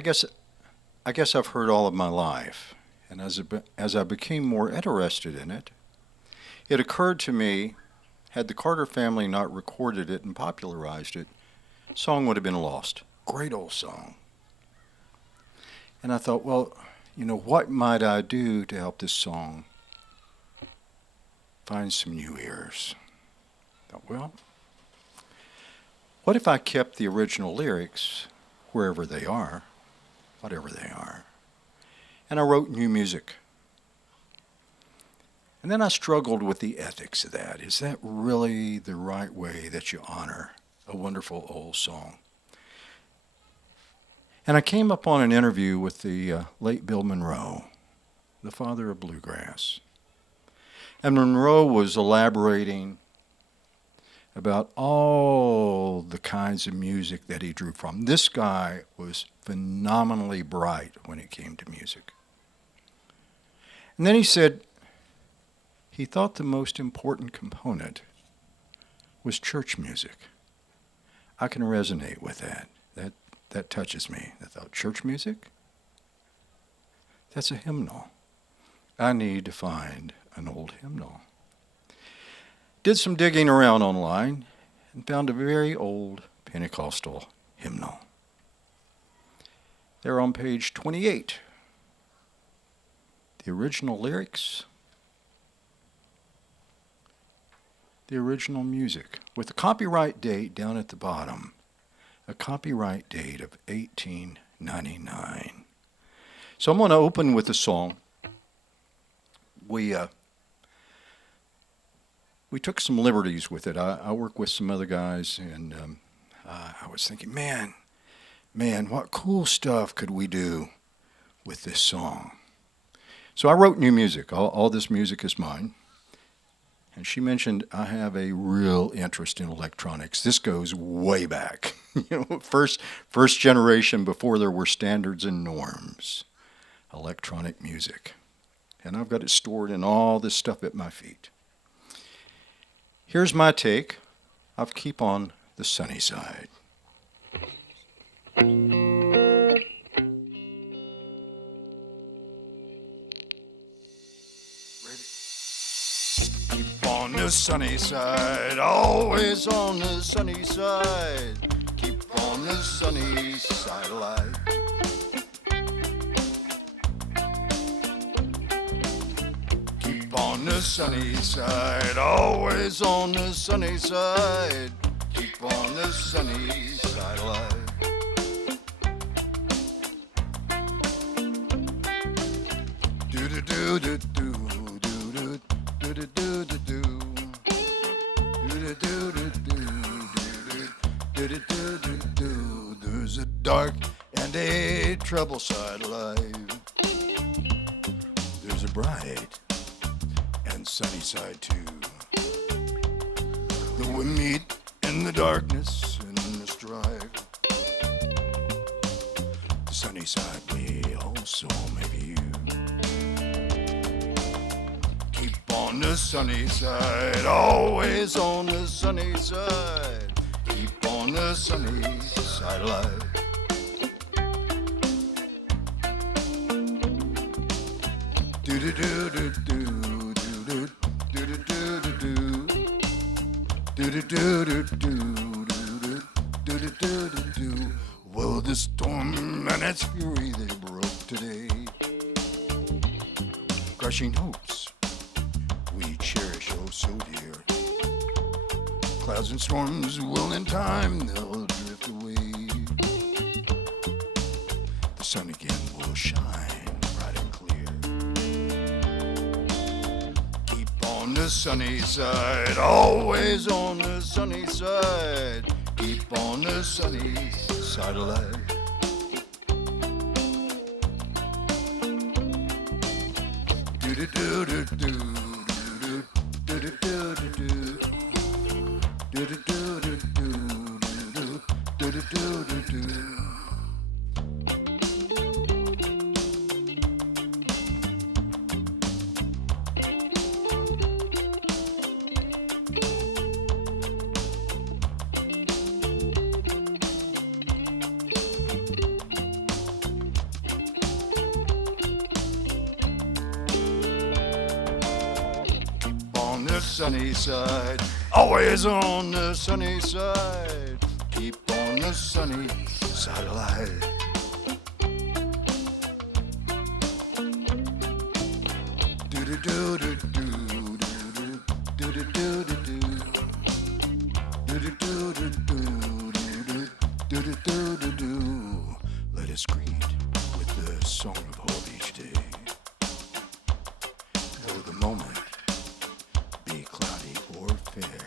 I guess I guess I've heard all of my life, and as I became more interested in it, it occurred to me, had the Carter family not recorded it and popularized it, song would have been lost. Great old song. And I thought, well, what might I do to help this song find some new ears? I thought, well, what if I kept the original lyrics wherever they are, whatever they are, and I wrote new music? And then I struggled with the ethics of that. Is that really the right way that you honor a wonderful old song? And I came upon an interview with the late Bill Monroe, the father of bluegrass. And Monroe was elaborating about all the kinds of music that he drew from. This guy was phenomenally bright when it came to music. And then he said he thought the most important component was church music. I can resonate with that. That touches me. I thought, church music? That's a hymnal. I need to find an old hymnal. Did some digging around online and found a very old Pentecostal hymnal. They're on page 28. The original lyrics, the original music, with a copyright date down at the bottom, a copyright date of 1899. So I'm going to open with a song. We took some liberties with it. I work with some other guys, and I was thinking, man, what cool stuff could we do with this song? So I wrote new music. All this music is mine. And she mentioned I have a real interest in electronics. This goes way back. First generation before there were standards and norms. Electronic music. And I've got it stored in all this stuff at my feet. Here's my take of Keep on the Sunny Side. On the sunny side, always on the sunny side. Keep on the sunny side alive. Keep on the sunny side, always on the sunny side. Keep on the sunny side alive. Do do do do do. There's a dark and a troubled side of life. There's a bright and sunny side too. Though we meet in the darkness and in the strife, the sunny side may also maybe you. On the sunny side, always on the sunny side. Keep on the sunny side alive. Do do do do do do do do do do do do do do do do do. Well, the storm and its fury they broke today, crushing hopes we cherish oh so dear. Clouds and storms will in time they'll drift away. The sun again will shine bright and clear. Keep on the sunny side, always on the sunny side. Keep on the sunny side of life. Do do do do do. sunny side. Always on the sunny side. Keep on the sunny side of life. Do do do do do do do do do do do do do do do do. Let us greet with the song of hope each day. Though the moment be cloudy or fair,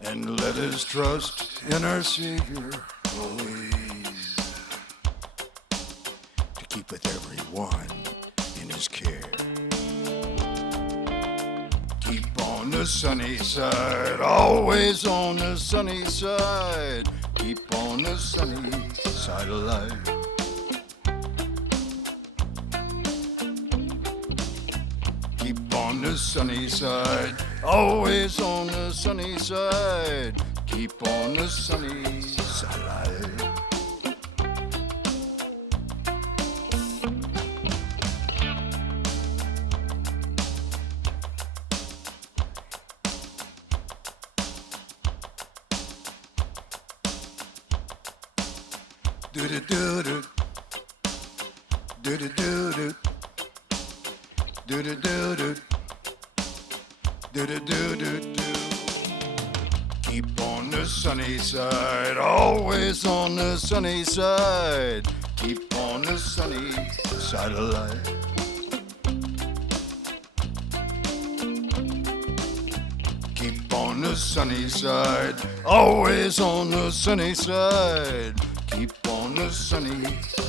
and let us trust in our Savior always, to keep with everyone in His care. Keep on the sunny side, always on the sunny side. Keep on the sunny side of life. Keep on the sunny side, always on the sunny side. Keep on the sunny side of life. Do do do do do do do do do do do do do do do do. Keep on the sunny side, always on the sunny side. Keep on the sunny side of life. Keep on the sunny side, always on the sunny side. Keep on the sunny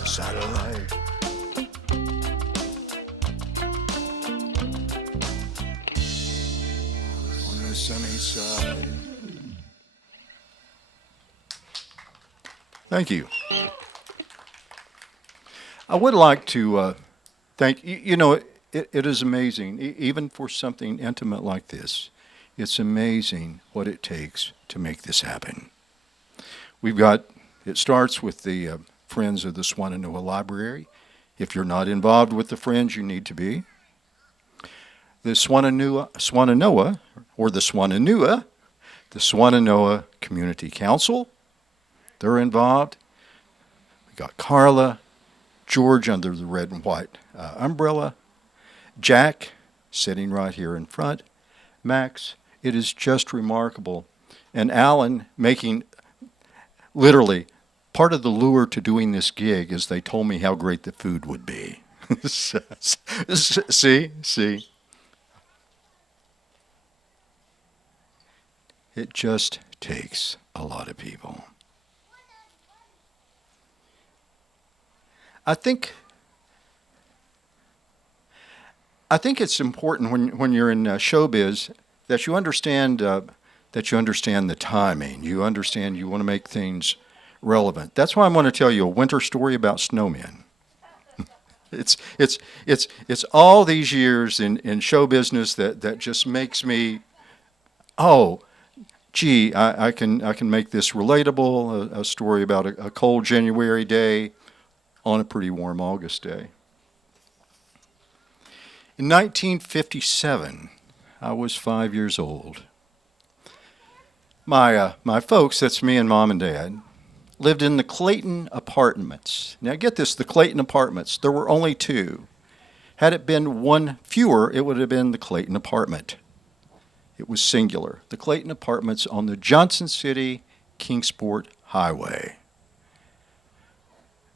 side of life. On the sunny side. Thank you. I would like to thank you. You know, it is amazing, even for something intimate like this. It's amazing what it takes to make this happen. It starts with the Friends of the Swannanoa Library. If you're not involved with the Friends, you need to be. The Swannanoa, the Swannanoa Community Council, they're involved. We got Carla, George under the red and white umbrella, Jack sitting right here in front, Max. It is just remarkable. And Alan making, literally, part of the lure to doing this gig is they told me how great the food would be. See? It just takes a lot of people. I think it's important when you're in showbiz that you understand the timing. You understand you want to make things relevant. That's why I'm going to tell you a winter story about snowmen. It's all these years in show business that just makes me, oh, gee, I can make this relatable. A story about a cold January day on a pretty warm August day. In 1957, I was 5 years old. My folks, that's me and Mom and Dad, lived in the Clayton Apartments. Now get this, the Clayton Apartments, there were only two. Had it been one fewer, it would have been the Clayton Apartment. It was singular. The Clayton Apartments on the Johnson City Kingsport Highway.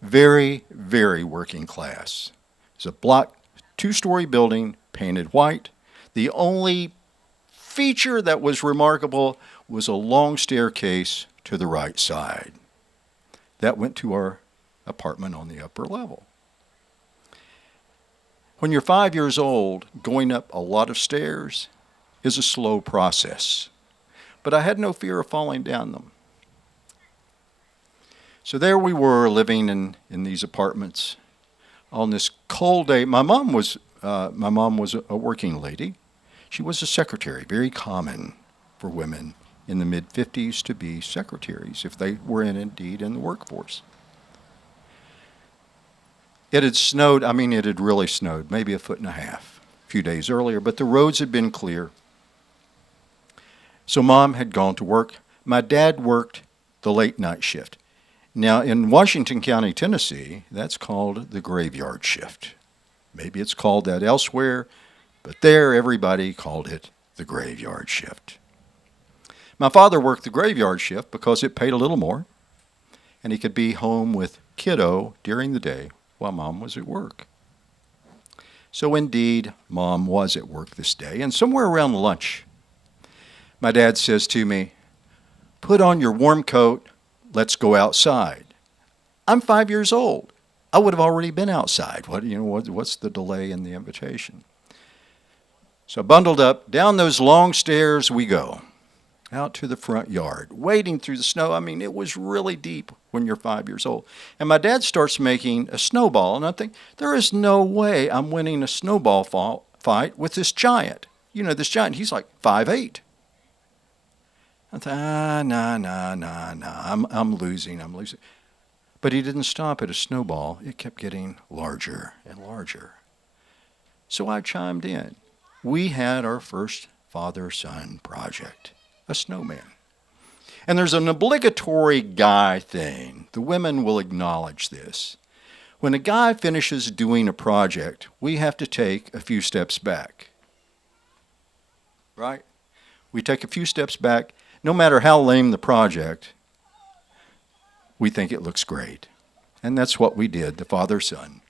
Very, very working class. It's a block, two-story building, painted white. The only feature that was remarkable was a long staircase to the right side. That went to our apartment on the upper level. When you're 5 years old, going up a lot of stairs is a slow process. But I had no fear of falling down them. So there we were living in these apartments on this cold day. My mom was a working lady. She was a secretary, very common for women in the mid-50s to be secretaries if they were indeed in the workforce. It had snowed, it had really snowed, maybe 1.5 feet a few days earlier, but the roads had been clear. So Mom had gone to work. My dad worked the late night shift. Now, in Washington County, Tennessee, that's called the graveyard shift. Maybe it's called that elsewhere, but there everybody called it the graveyard shift. My father worked the graveyard shift because it paid a little more, and he could be home with kiddo during the day while Mom was at work. So indeed, Mom was at work this day, and somewhere around lunch, my dad says to me, "Put on your warm coat, let's go outside." I'm 5 years old. I would have already been outside. What's the delay in the invitation? So bundled up, down those long stairs we go, out to the front yard, wading through the snow. I mean, it was really deep when you're 5 years old. And my dad starts making a snowball, and I think, there is no way I'm winning a snowball fight with this giant. This giant, he's like 5'8". I thought, nah, I'm losing. But he didn't stop at a snowball. It kept getting larger and larger. So I chimed in. We had our first father-son project, a snowman. And there's an obligatory guy thing. The women will acknowledge this. When a guy finishes doing a project, we have to take a few steps back. Right? We take a few steps back. No matter how lame the project, we think it looks great. And that's what we did, the father-son.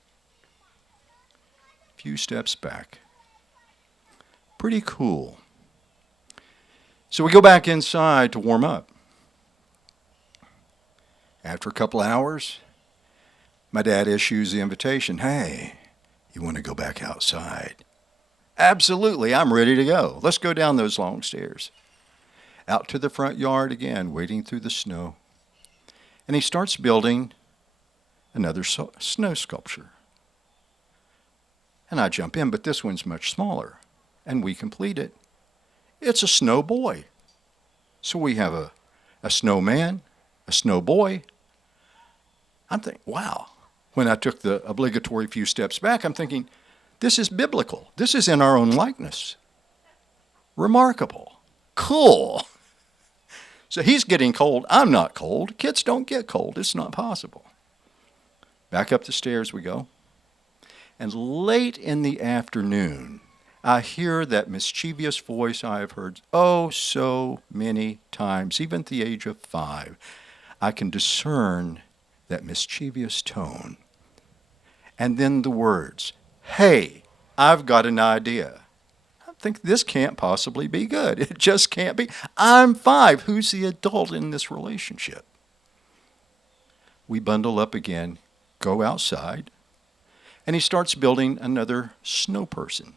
A few steps back. Pretty cool. So we go back inside to warm up. After a couple of hours, my dad issues the invitation. "Hey, you want to go back outside?" Absolutely, I'm ready to go. Let's go down those long stairs. Out to the front yard again, wading through the snow. And he starts building another snow sculpture. And I jump in, but this one's much smaller. And we complete it. It's a snow boy. So we have a snowman, a snow boy. I'm thinking, wow. When I took the obligatory few steps back, I'm thinking, this is biblical. This is in our own likeness. Remarkable. Cool. So he's getting cold. I'm not cold. Kids don't get cold. It's not possible. Back up the stairs we go. And late in the afternoon, I hear that mischievous voice I have heard oh so many times, even at the age of 5. I can discern that mischievous tone. And then the words, "Hey, I've got an idea." I think this can't possibly be good. It just can't be. I'm 5. Who's the adult in this relationship? We bundle up again, go outside, and he starts building another snow person.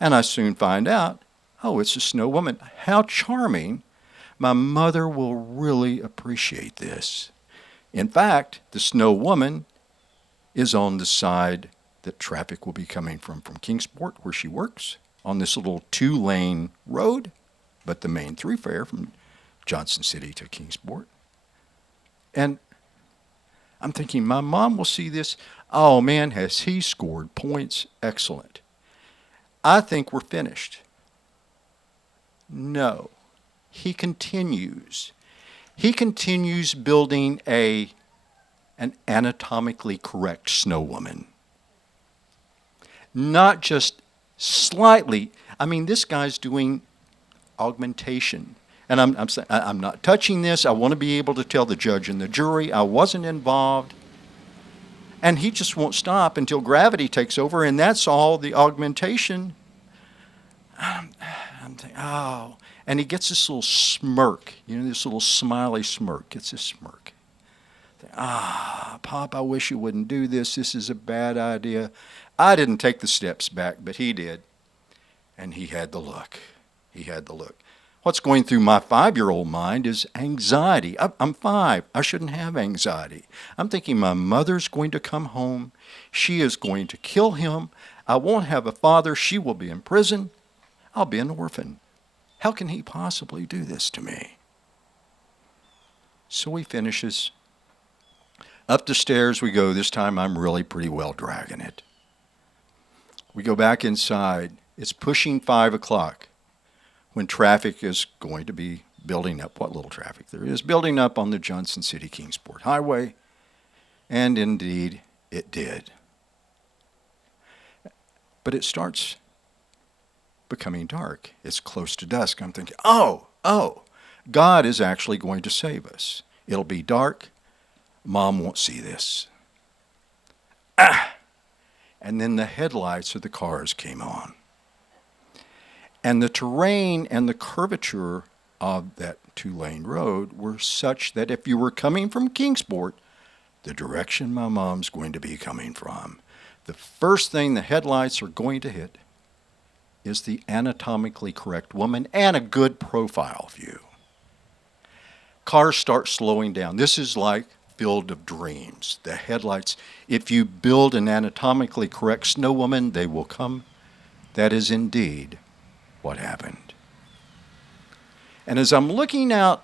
And I soon find out, oh, it's a snow woman. How charming. My mother will really appreciate this. In fact, the snow woman is on the side that traffic will be coming from Kingsport, where she works, on this little 2-lane road, but the main thoroughfare from Johnson City to Kingsport. And I'm thinking, my mom will see this. Oh, man, has he scored points? Excellent. I think we're finished. No. He continues. He continues building an anatomically correct snow woman. Not just slightly. I mean, this guy's doing augmentation. And I'm saying, I'm not touching this. I want to be able to tell the judge and the jury I wasn't involved. And he just won't stop until gravity takes over, and that's all the augmentation. I'm thinking, oh. And he gets this little smirk, this little smiley smirk. Gets this smirk. Pop, I wish you wouldn't do this. This is a bad idea. I didn't take the steps back, but he did. And he had the look. He had the look. What's going through my 5-year-old mind is anxiety. I'm 5. I shouldn't have anxiety. I'm thinking my mother's going to come home. She is going to kill him. I won't have a father. She will be in prison. I'll be an orphan. How can he possibly do this to me? So he finishes. Up the stairs we go. This time I'm really pretty well dragging it. We go back inside. It's pushing 5 o'clock. when traffic is going to be building up, what little traffic there is, building up on the Johnson City Kingsport Highway. And indeed, it did. But it starts becoming dark. It's close to dusk. I'm thinking, oh, God is actually going to save us. It'll be dark. Mom won't see this. And then the headlights of the cars came on. And the terrain and the curvature of that two-lane road were such that if you were coming from Kingsport, the direction my mom's going to be coming from, the first thing the headlights are going to hit is the anatomically correct woman and a good profile view. Cars start slowing down. This is like Field of Dreams. The headlights, if you build an anatomically correct snow woman, they will come. That is indeed what happened. And as I'm looking out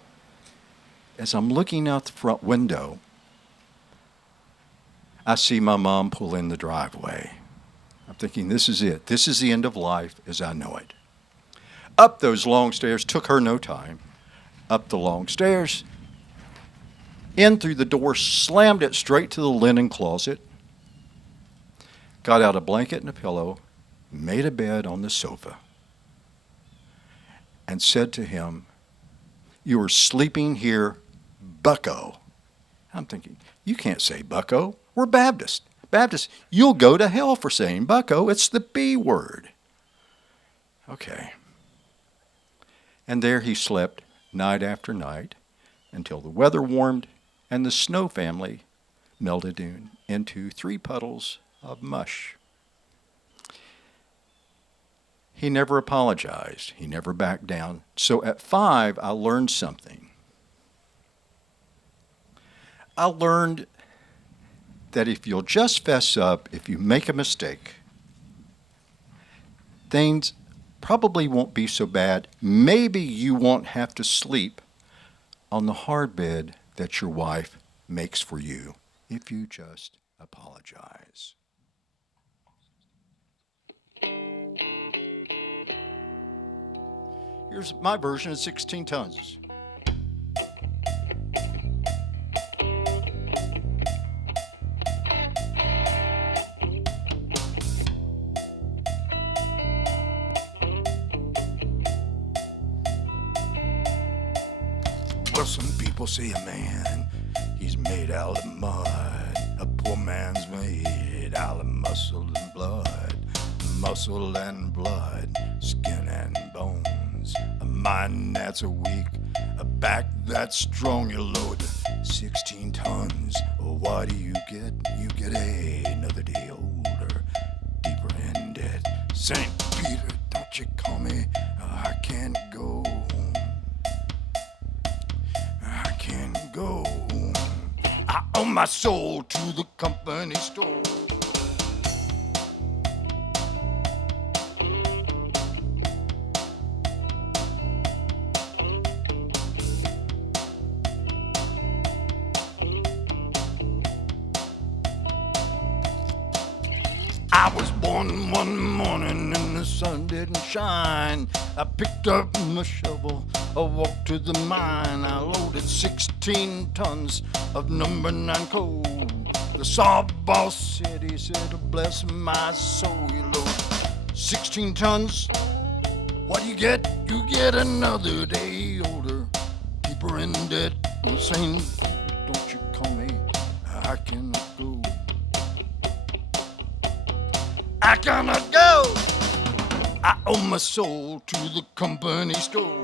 the front window, I see my mom pull in the driveway. I'm thinking, this is it. This is the end of life as I know it. Up those long stairs, took her no time. Up the long stairs, in through the door, slammed it straight to the linen closet, got out a blanket and a pillow, made a bed on the sofa, and said to him, "You are sleeping here, bucko." I'm thinking, you can't say bucko. We're Baptist. Baptist, you'll go to hell for saying bucko. It's the B word. Okay. And there he slept night after night until the weather warmed and the snow family melted into 3 puddles of mush. He never apologized. He never backed down. So at 5, I learned something. I learned that if you'll just fess up, if you make a mistake, things probably won't be so bad. Maybe you won't have to sleep on the hard bed that your wife makes for you if you just apologize. Here's my version of 16 tons. Well, some people say a man, he's made out of mud. A poor man's made out of muscle and blood, skin and bones. A mind that's weak, a back that's strong. You load 16 tons. What do you get? You get another day older, deeper in debt. St. Peter, don't you call me? I can't go. I owe my soul to the company store. I was born one morning and the sun didn't shine. I picked up my shovel, I walked to the mine. I loaded 16 tons of number 9 coal. The saw boss said, he said, bless my soul. You load 16 tons, what do you get? You get another day older, deeper in debt. I'm saying, don't you call me, I cannot go. I cannot go. I owe my soul to the company store.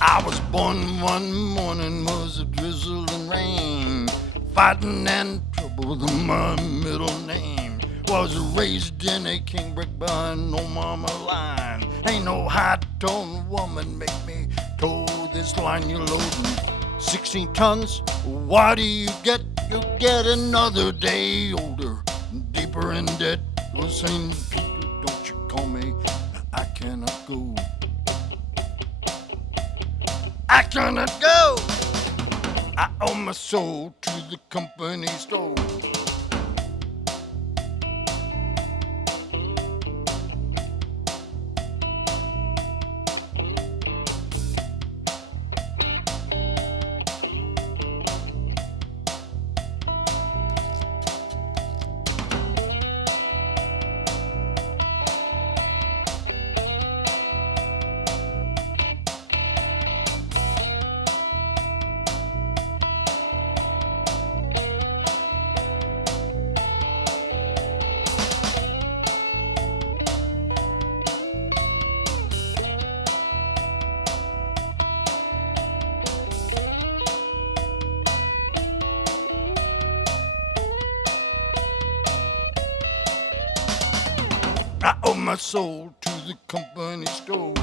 I was born one morning, was a drizzle and rain, fighting and trouble with my middle name. Was raised in a canebrake by no mama line. Ain't no high-toned woman make me toe this line. You're loading 16 tons. What do you get? You get another day older, deeper in debt. Well, St. Peter, don't you call me, I cannot go. I cannot go. I owe my soul to the company store. I owe my soul to the company store.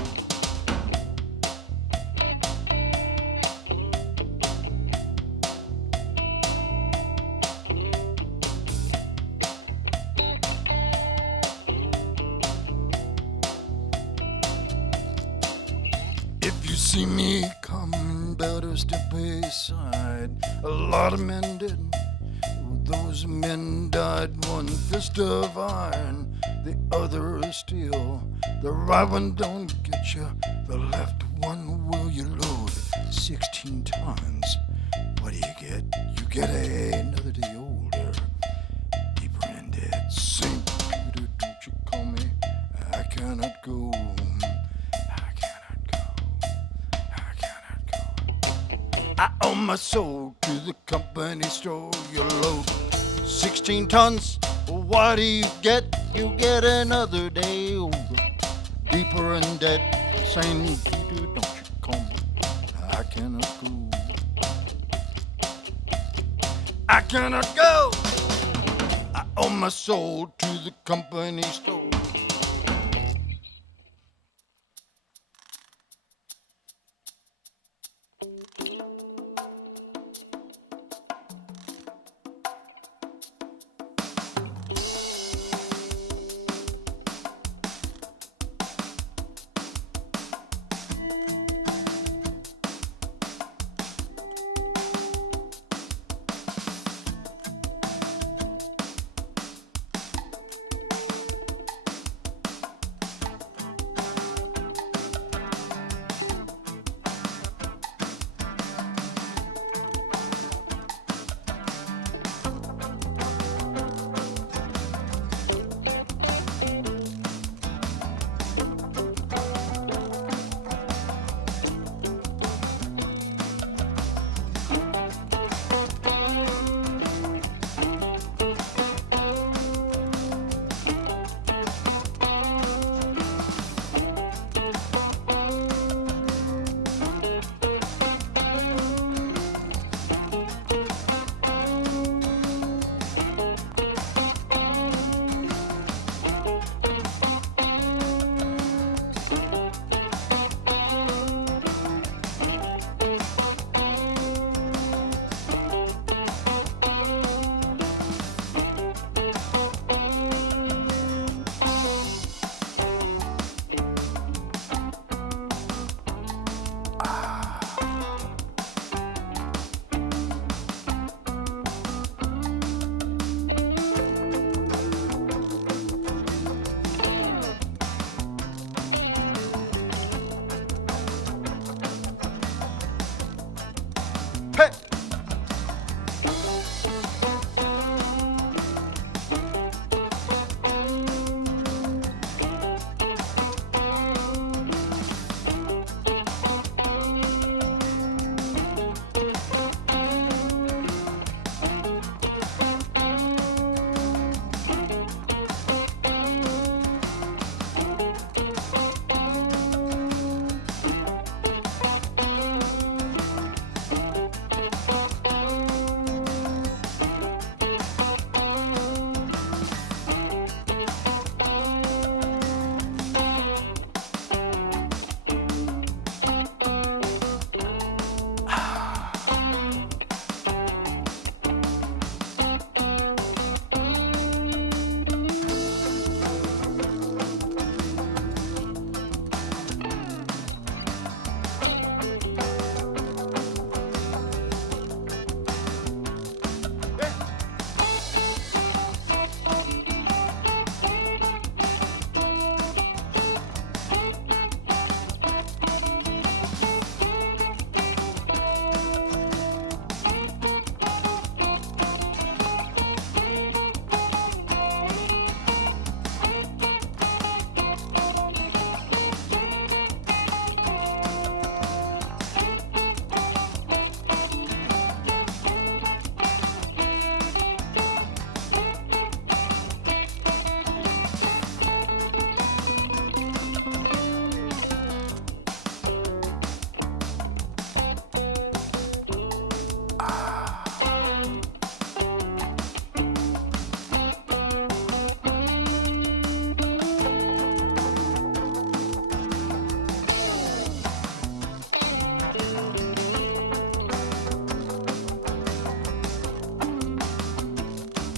If you see me coming, better step aside. A lot of men did. Those men died, one fist of iron, the other is steel. The right one don't get you, the left one will you load. 16 tons. What do you get? You get another day older, deeper in debt. St. Peter, don't you call me? I cannot go. I cannot go. I cannot go. I owe my soul to the company store. You load 16 tons. What do you get? You get another day older, deeper in debt. St. Peter, don't you call me? I cannot go. I cannot go. I owe my soul to the company store.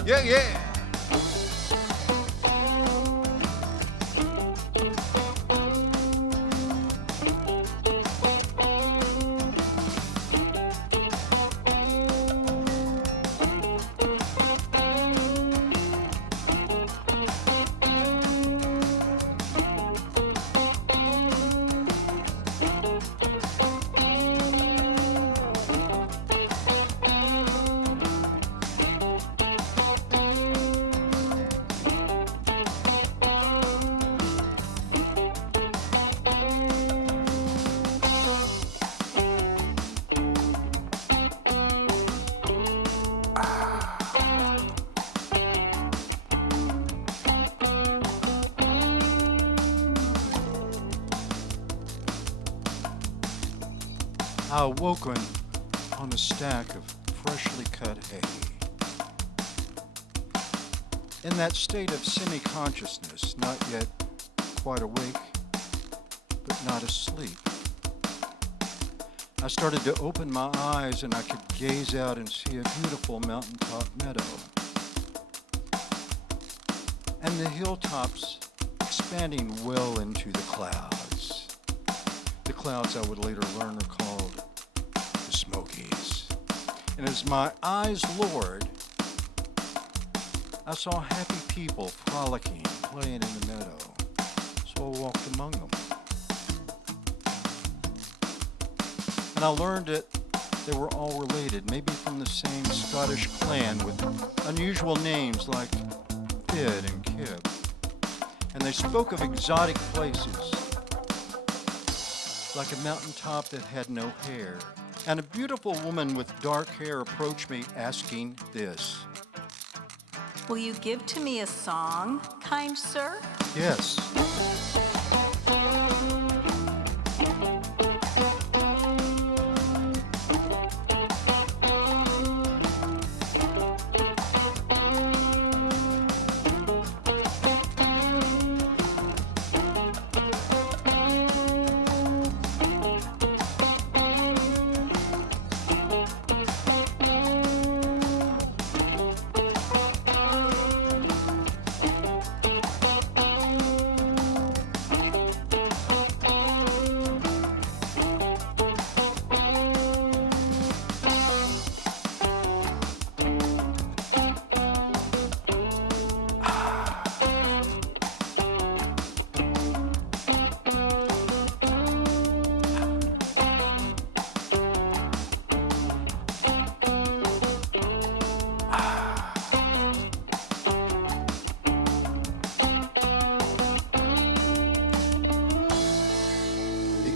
Yeah, yeah. I awoke on a stack of freshly cut hay. In that state of semi-consciousness, not yet quite awake, but not asleep. I started to open my eyes and I could gaze out and see a beautiful mountaintop meadow. And the hilltops expanding well into the clouds. The clouds I would later learn are called the Smokies. And as my eyes lowered, I saw happy people frolicking, playing in the meadow. So I walked among them. And I learned that they were all related, maybe from the same Scottish clan with unusual names like Fid and Kib. And they spoke of exotic places, like a mountaintop that had no hair. And a beautiful woman with dark hair approached me asking this. Will you give to me a song, kind sir? Yes.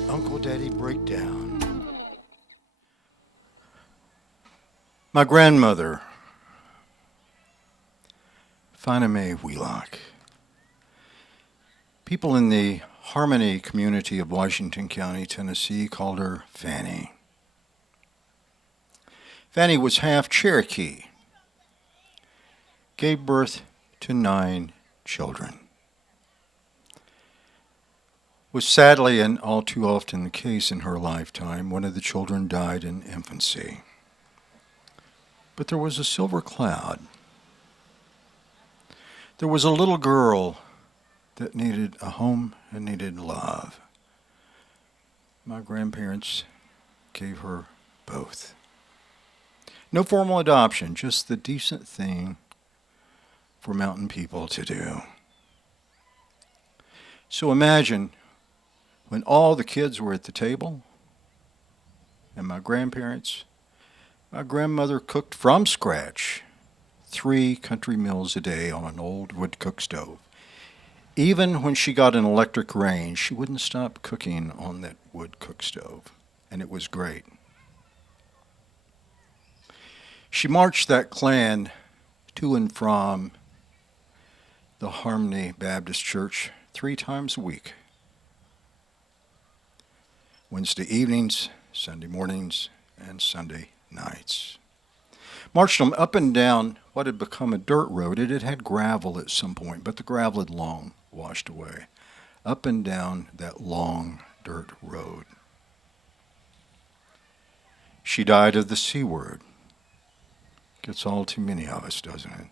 Uncle Daddy breakdown. My grandmother, Swannanoa Wheelock. People in the Harmony community of Washington County, Tennessee, called her Fanny. Fanny was half Cherokee, gave birth to 9 children. Was sadly and all too often the case in her lifetime, one of the children died in infancy. But there was a silver cloud. There was a little girl that needed a home and needed love. My grandparents gave her both. No formal adoption, just the decent thing for mountain people to do. So imagine when all the kids were at the table, and my grandmother cooked from scratch 3 country meals a day on an old wood cook stove. Even when she got an electric range, she wouldn't stop cooking on that wood cook stove, and it was great. She marched that clan to and from the Harmony Baptist Church 3 times a week. Wednesday evenings, Sunday mornings, and Sunday nights. Marched them up and down what had become a dirt road. It had had gravel at some point, but the gravel had long washed away. Up and down that long dirt road. She died of the C word. Gets all too many of us, doesn't it?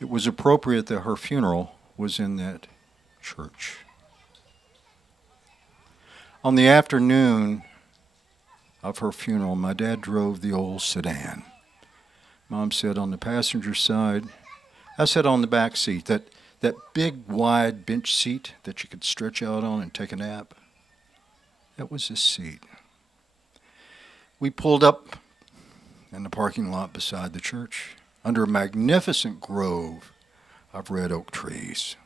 It was appropriate that her funeral was in that church. On the afternoon of her funeral, my dad drove the old sedan. Mom sat on the passenger side. I sat on the back seat, that big, wide bench seat that you could stretch out on and take a nap. That was his seat. We pulled up in the parking lot beside the church under a magnificent grove of red oak trees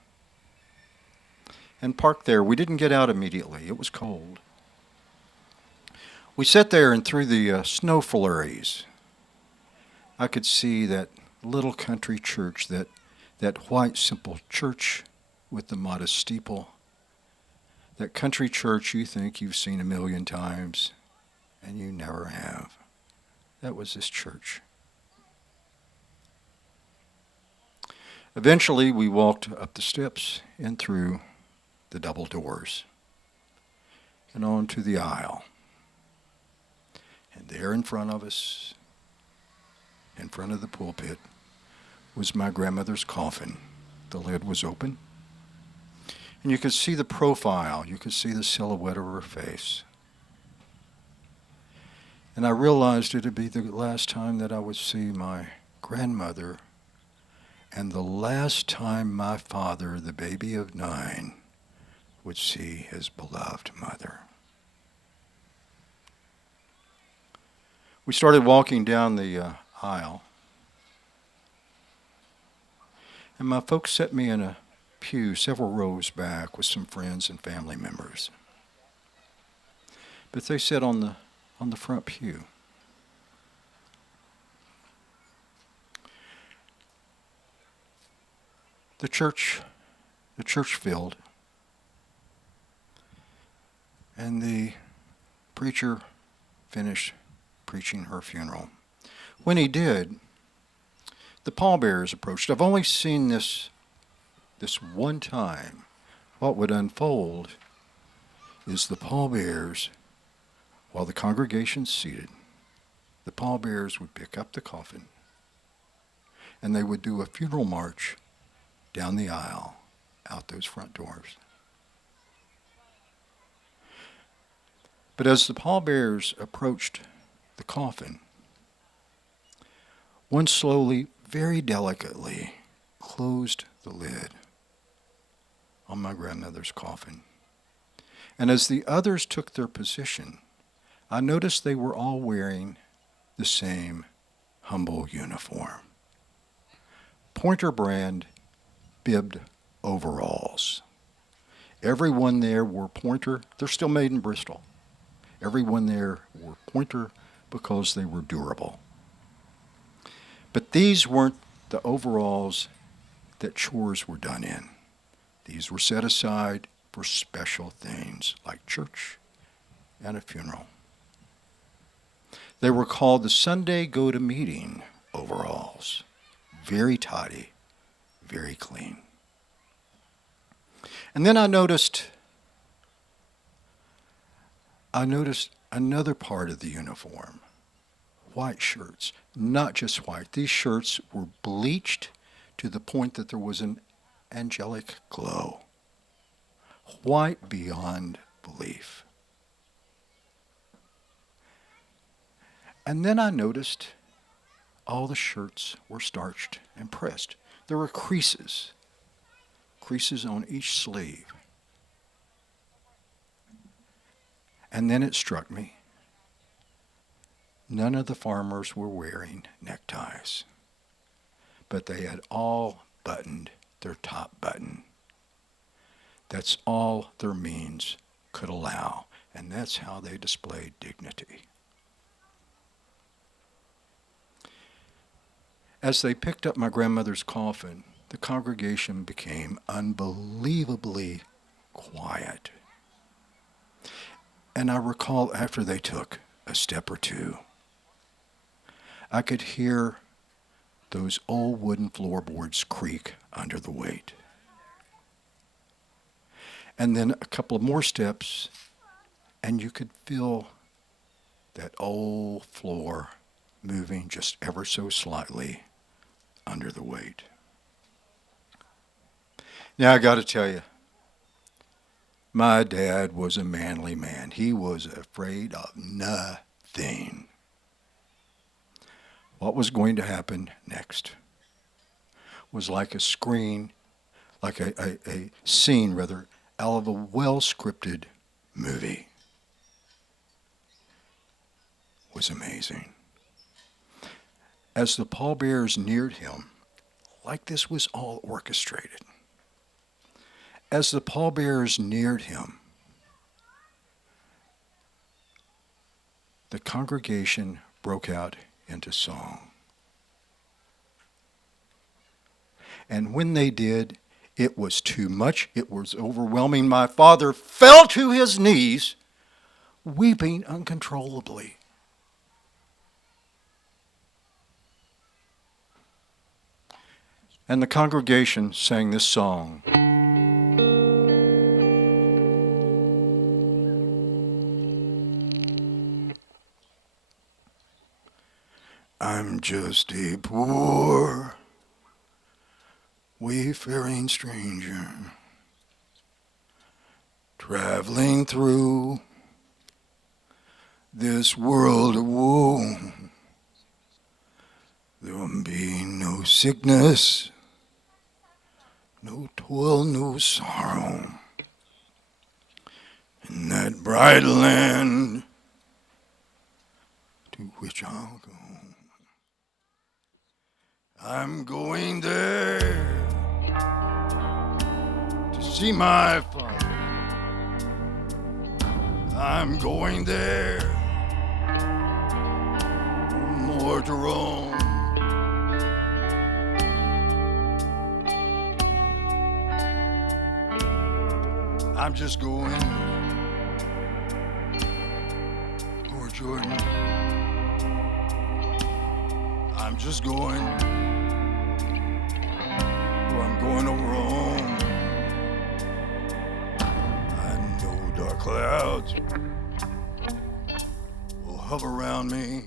and parked there. We didn't get out immediately. It was cold. We sat there, and through the snow flurries, I could see that little country church, that white, simple church with the modest steeple. That country church you think you've seen a million times, and you never have. That was this church. Eventually, we walked up the steps and through the double doors and onto the aisle. And there in front of us, in front of the pulpit, was my grandmother's coffin. The lid was open. And you could see the profile. You could see the silhouette of her face. And I realized it would be the last time that I would see my grandmother, and the last time my father, the baby of 9, would see his beloved mother. We started walking down the aisle, and my folks set me in a pew several rows back with some friends and family members. But they sat on the front pew. The church filled, and the preacher finished preaching her funeral. When he did, the pallbearers approached. I've only seen this one time. What would unfold is the pallbearers, while the congregation's seated, the pallbearers would pick up the coffin, and they would do a funeral march down the aisle, out those front doors. But as the pallbearers approached the coffin, one slowly, very delicately, closed the lid on my grandmother's coffin. And as the others took their position, I noticed they were all wearing the same humble uniform. Pointer brand bibbed overalls. Everyone there wore Pointer. They're still made in Bristol. Everyone there wore Pointer because they were durable. But these weren't the overalls that chores were done in. These were set aside for special things like church and a funeral. They were called the Sunday go-to-meeting overalls. Very tidy, very clean. And then I noticed another part of the uniform. White shirts, not just white. These shirts were bleached to the point that there was an angelic glow. White beyond belief. And then I noticed all the shirts were starched and pressed. There were creases on each sleeve. And then it struck me, none of the farmers were wearing neckties, but they had all buttoned their top button. That's all their means could allow, and that's how they displayed dignity. As they picked up my grandmother's coffin, the congregation became unbelievably quiet. And I recall after they took a step or two, I could hear those old wooden floorboards creak under the weight. And then a couple of more steps, and you could feel that old floor moving just ever so slightly under the weight. Now, I got to tell you, my dad was a manly man. He was afraid of nothing. What was going to happen next was like a scene, like a scene, rather, out of a well-scripted movie. It was amazing. As the pallbearers neared him, like this was all orchestrated. As the pallbearers neared him, the congregation broke out into song. And when they did, it was too much. It was overwhelming. My father fell to his knees, weeping uncontrollably. And the congregation sang this song. I'm just a poor, wayfaring stranger, traveling through this world of woe. There'll be no sickness, no toil, no sorrow in that bright land to which I'll go. I'm going there to see my father. I'm going there no more to roam. I'm just going over Jordan. I'm just going. Oh, I'm going over home. I know dark clouds will hover around me.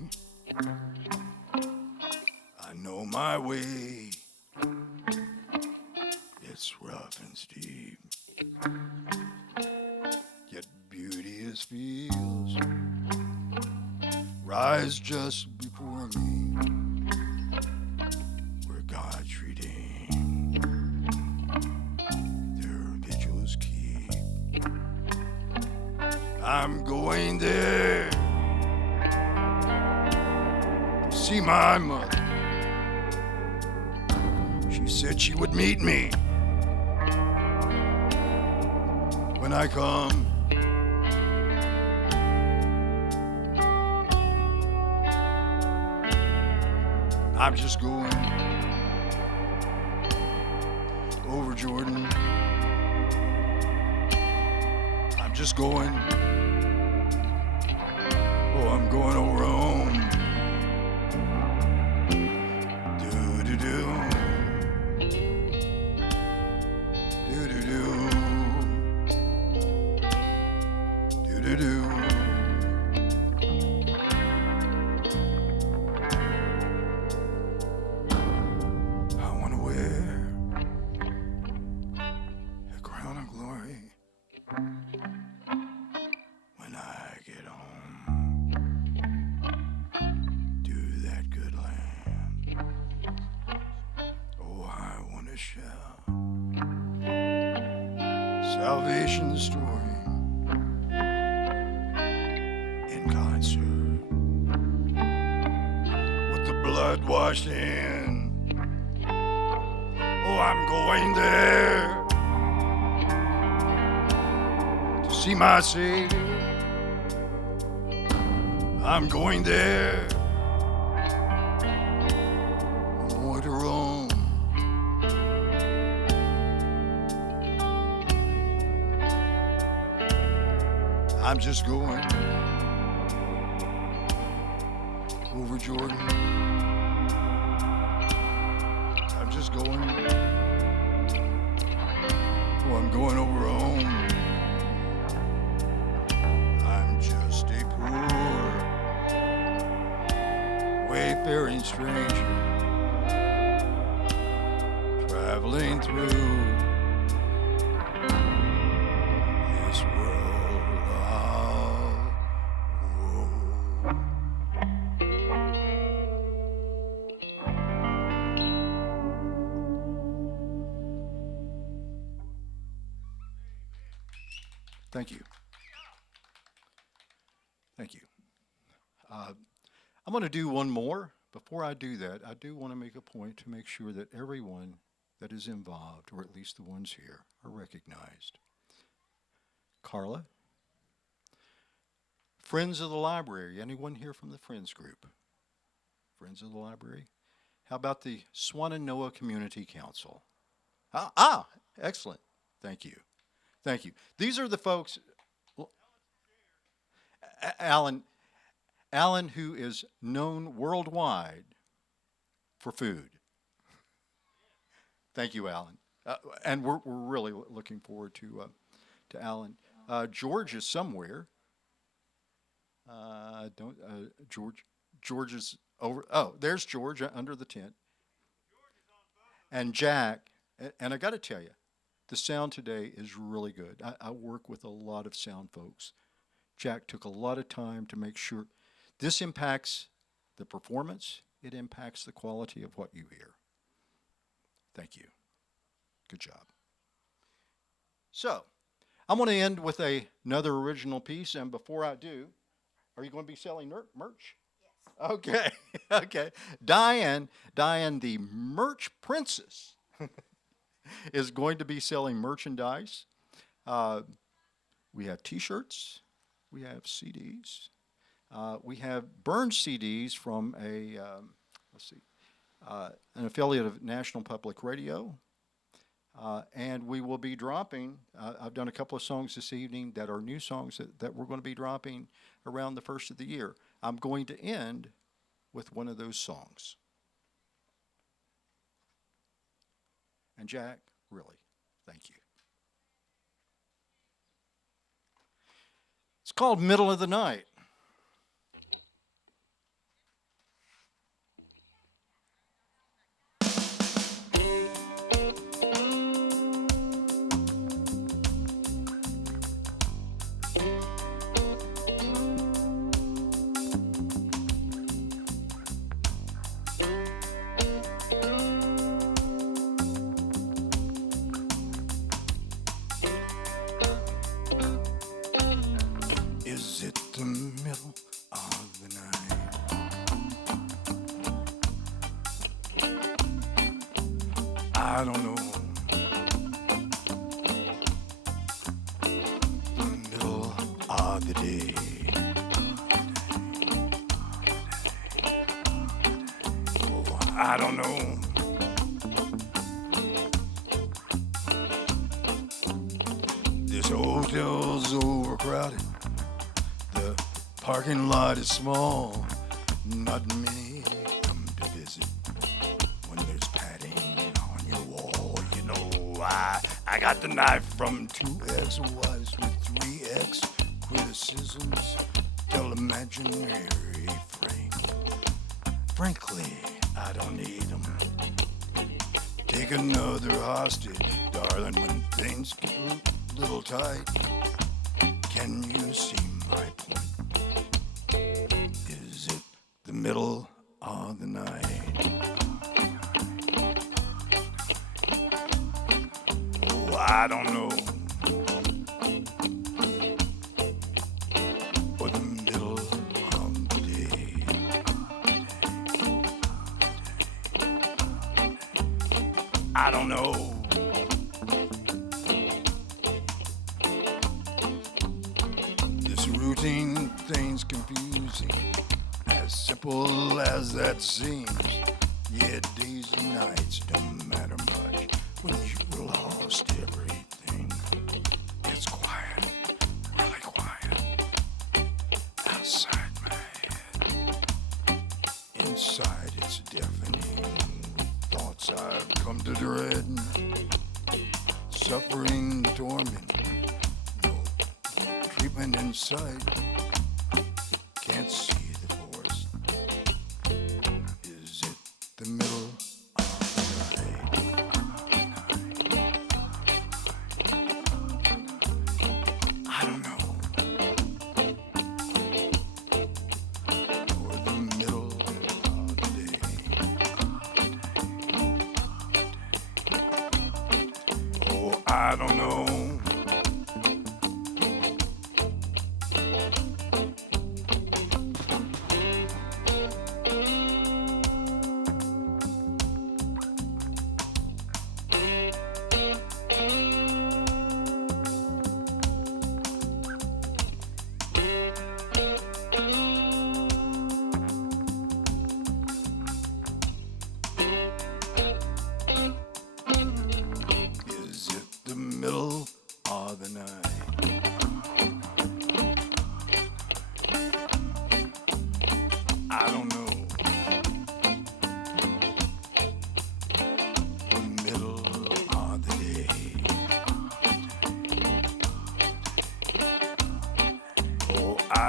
I know my way. It's rough and steep. Yet beauteous fields rise just before me, where God's redeemed their vigils keep. I'm going there to see my mother. She said she would meet me when I come. I'm just going over Jordan. I'm just going. Oh, I'm going over home. Do-do-do. Do-do-do. Do-do-do. I want to wear a crown of glory when I get home to that good land. Oh, I want to shout salvation's story in concert with the blood-washed hand. Oh, I'm going there to see my Savior. I'm going there no more to roam. I'm just going over Jordan. I'm just going. Oh, I'm going over home. I'm just a poor, wayfaring stranger, traveling through Thank you. Thank you. I'm going to do one more. Before I do that, I do want to make a point to make sure that everyone that is involved, or at least the ones here, are recognized. Carla, Friends of the Library. Anyone here from the Friends group? Friends of the Library? How about the Swannanoa Community Council? Excellent. Thank you. Thank you. These are the folks. Alan, who is known worldwide for food. Thank you, Alan. And we're really looking forward to Alan. George is somewhere. George is over. Oh, there's George under the tent. And Jack. And I got to tell you, the sound today is really good. I work with a lot of sound folks. Jack took a lot of time to make sure this impacts the performance. It impacts the quality of what you hear. Thank you. Good job. So, I'm going to end with another original piece. And before I do, are you going to be selling merch? Yes. Okay. Okay. Diane, the merch princess, is going to be selling merchandise. We have T-shirts. We have CDs. We have burned CDs from an affiliate of National Public Radio. And we will be dropping, I've done a couple of songs this evening that are new songs that we're going to be dropping around the first of the year. I'm going to end with one of those songs. And Jack, really, thank you. It's called Middle of the Night. Is it the middle of the night? I don't know. The middle of the day. Oh, I don't know. This hotel's overcrowded. The parking lot is small. Not many come to visit. When there's padding on your wall, you know I got the knife from 2 ex-wives with 3 ex-criticisms. Tell imaginary Frank. Frankly, I don't need them. Take another hostage, darling, when things get a little tight. Can you see my point? Is it the middle of the night? Oh, I don't know. Or the middle of the day. I don't know. Routine thing's confusing, as simple as that seems. Yeah, days and nights don't matter much when you've lost everything. It's quiet, really quiet, outside my head. Inside it's deafening with thoughts I've come to dread. Suffering, torment, treatment in sight. Can't see the forest. Is it the middle of the night? I don't know. Or the middle of the day. Oh, I don't know.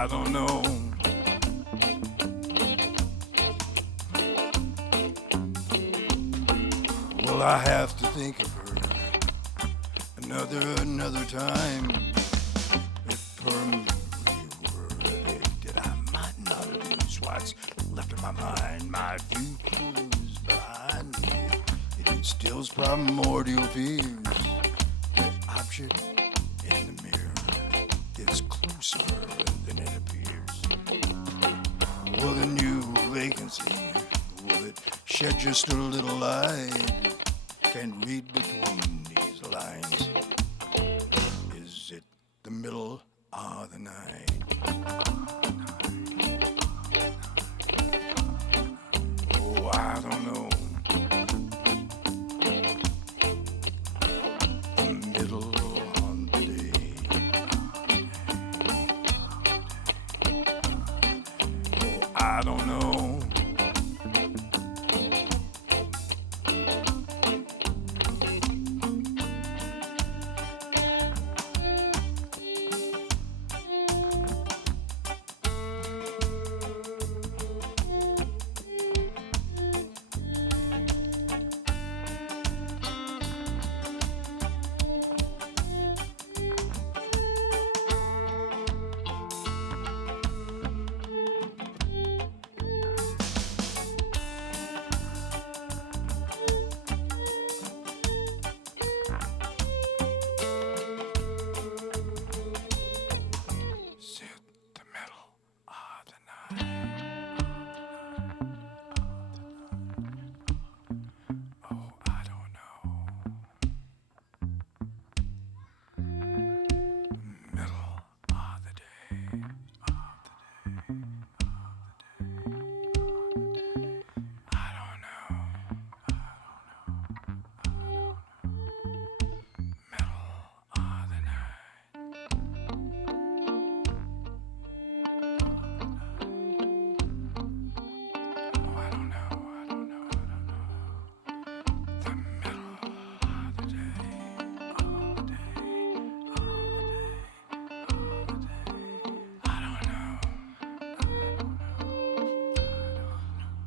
I don't know. Well, I have to think of her another time. If permanently were addicted, I might not lose what's left of my mind. My few clues behind me, it instills primordial fears. The object in the mirror is closer than it appears. Will the new vacancy, will it shed just a little light? Can't read between these lines. Is it the middle of the night? Oh, I don't know. The middle of the day. Oh, I don't know.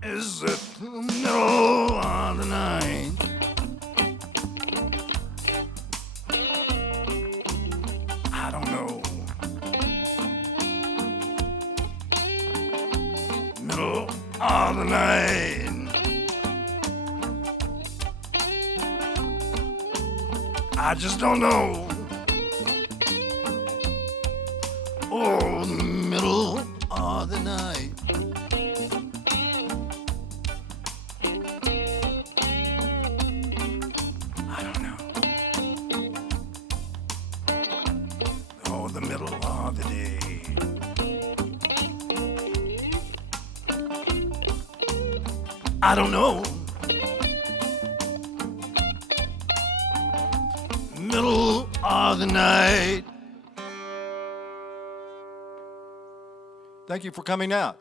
Is it the middle of the night? I don't know. Middle of the night. I just don't know. Oh, the middle of the night. The middle of the day. I don't know. Middle of the night. Thank you for coming out.